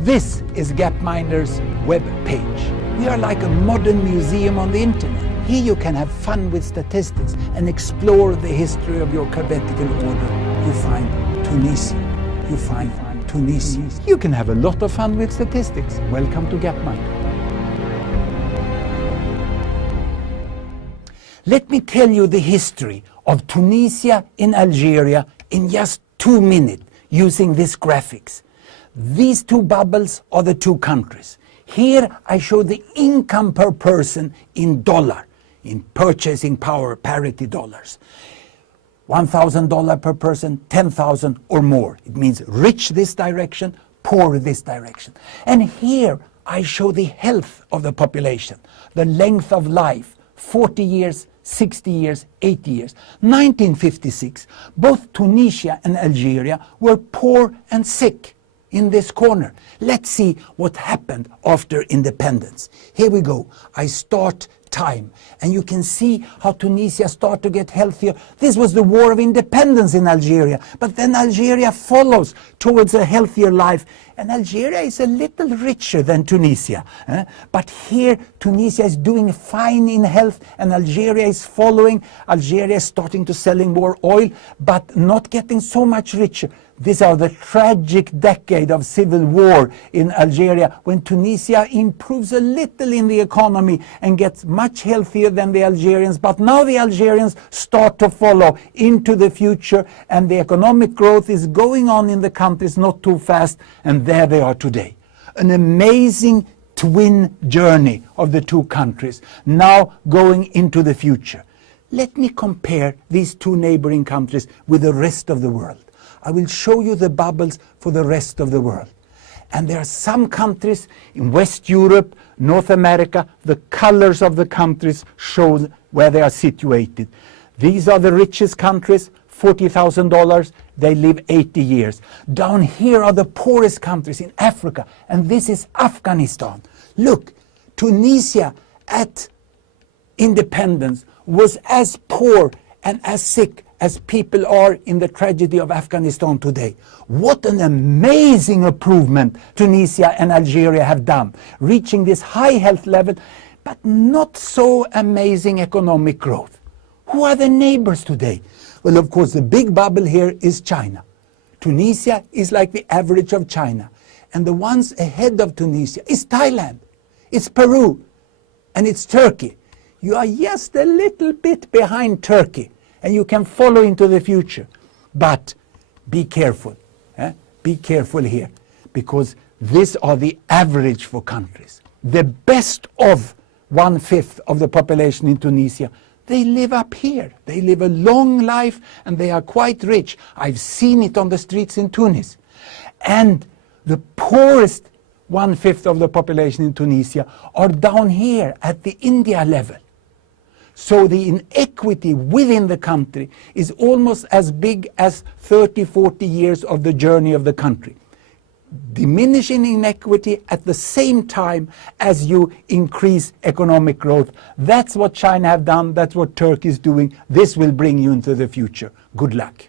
This is Gapminder's web page. We are like a modern museum on the internet. Here you can have fun with statistics and explore the history of your alphabetical order. You find Tunisia. You find Tunisia. You can have a lot of fun with statistics. Welcome to Gapminder. Let me tell you the history of Tunisia in Algeria in just 2 minutes using this graphics. These two bubbles are the two countries. Here I show the income per person in dollar, in purchasing power parity dollars. $1,000 per person, 10,000 or more. It means rich this direction, poor this direction. And here I show the health of the population, the length of life, 40 years, 60 years, 80 years. 1956, both Tunisia and Algeria were poor and sick in this corner. Let's see what happened after independence. Here we go. I start time, and you can see how Tunisia started to get healthier. This was the war of independence in Algeria, but then Algeria follows towards a healthier life, and Algeria is a little richer than Tunisia. But here Tunisia is doing fine in health, and Algeria is following. Algeria is starting to selling more oil, but not getting so much richer. These are the tragic decade of civil war in Algeria, when Tunisia improves a little in the economy and gets much healthier than the Algerians. But now the Algerians start to follow into the future, and the economic growth is going on in the countries, not too fast, and there they are today. An amazing twin journey of the two countries, now going into the future. Let me compare these two neighboring countries with the rest of the world. I will show you the bubbles for the rest of the world. And there are some countries in West Europe, North America, the colors of the countries show where they are situated. These are the richest countries, $40,000, they live 80 years. Down here are the poorest countries in Africa, and this is Afghanistan. Look, Tunisia at independence was as poor and as sick as people are in the tragedy of Afghanistan today. What an amazing improvement Tunisia and Algeria have done, reaching this high health level, but not so amazing economic growth. Who are the neighbors today? Well, of course, the big bubble here is China. Tunisia is like the average of China. And the ones ahead of Tunisia is Thailand, it's Peru, and it's Turkey. You are just a little bit behind Turkey, and you can follow into the future. But be careful. Be careful here, because these are the average for countries. The best of 1/5 of the population in Tunisia, they live up here. They live a long life, and they are quite rich. I've seen it on the streets in Tunis. And the poorest 1/5 of the population in Tunisia are down here at the India level. So the inequity within the country is almost as big as 30, 40 years of the journey of the country. Diminishing inequity at the same time as you increase economic growth. That's what China have done. That's what Turkey is doing. This will bring you into the future. Good luck.